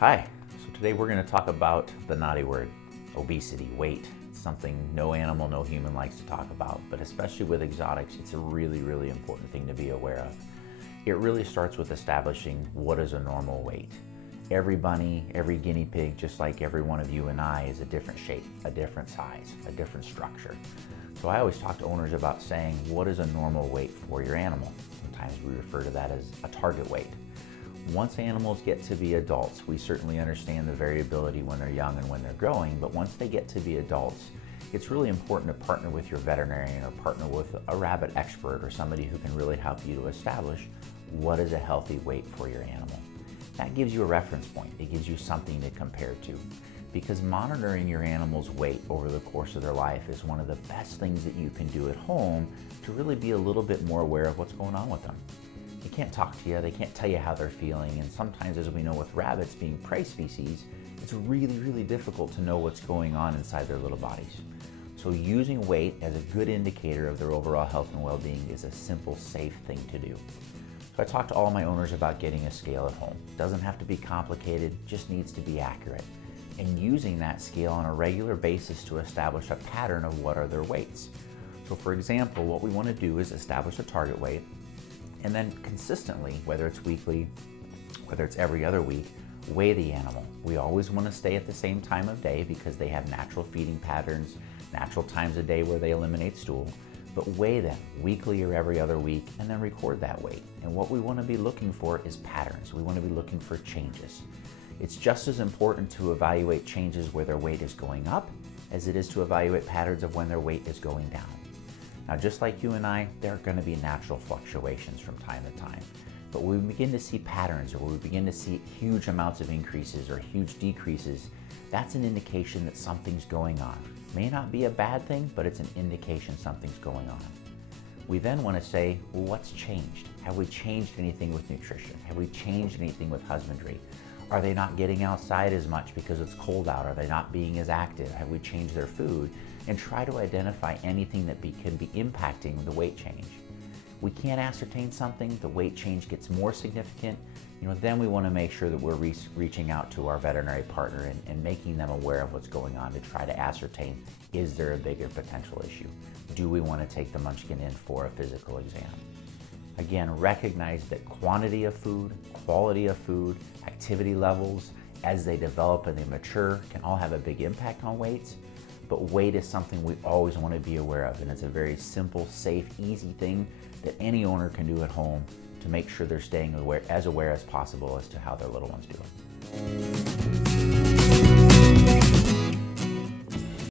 Hi, so today we're going to talk about the naughty word, obesity, weight. It's something no animal, no human likes to talk about, but especially with exotics, it's a really important thing to be aware of. It really starts with establishing what is a normal weight. Every bunny, every guinea pig, just like every one of you and I, is a different shape, a different size, a different structure. So I always talk to owners about saying, what is a normal weight for your animal? Sometimes we refer to that as a target weight. Once animals get to be adults, we certainly understand the variability when they're young and when they're growing, but once they get to be adults, it's really important to partner with your veterinarian or partner with a rabbit expert or somebody who can really help you to establish what is a healthy weight for your animal. That gives you a reference point. It gives you something to compare to, because monitoring your animal's weight over the course of their life is one of the best things that you can do at home to really be a little bit more aware of what's going on with them. They can't talk to you, they can't tell you how they're feeling, and sometimes, as we know with rabbits being prey species, it's really difficult to know what's going on inside their little bodies. So using weight as a good indicator of their overall health and well-being is a simple, safe thing to do. So I talk to all my owners about getting a scale at home. It doesn't have to be complicated, just needs to be accurate. And using that scale on a regular basis to establish a pattern of what are their weights. So for example, what we want to do is establish a target weight, and then consistently, whether it's weekly, whether it's every other week, weigh the animal. We always want to stay at the same time of day because they have natural feeding patterns, natural times of day where they eliminate stool, but weigh them weekly or every other week and then record that weight. And what we want to be looking for is patterns. We want to be looking for changes. It's just as important to evaluate changes where their weight is going up as it is to evaluate patterns of when their weight is going down. Now, just like you and I, there are going to be natural fluctuations from time to time. But when we begin to see patterns, or when we begin to see huge amounts of increases or huge decreases, that's an indication that something's going on. May not be a bad thing, but it's an indication something's going on. We then want to say, well, what's changed? Have we changed anything with nutrition? Have we changed anything with husbandry? Are they not getting outside as much because it's cold out? Are they not being as active? Have we changed their food? And try to identify anything that can be impacting the weight change. We can't ascertain something, the weight change gets more significant, then we want to make sure that we're reaching out to our veterinary partner and making them aware of what's going on to try to ascertain, is there a bigger potential issue? Do we want to take the munchkin in for a physical exam? Again, recognize that quantity of food, quality of food, activity levels, as they develop and they mature, can all have a big impact on weights. But weight is something we always want to be aware of, and it's a very simple, safe, easy thing that any owner can do at home to make sure they're staying aware as possible as to how their little one's doing.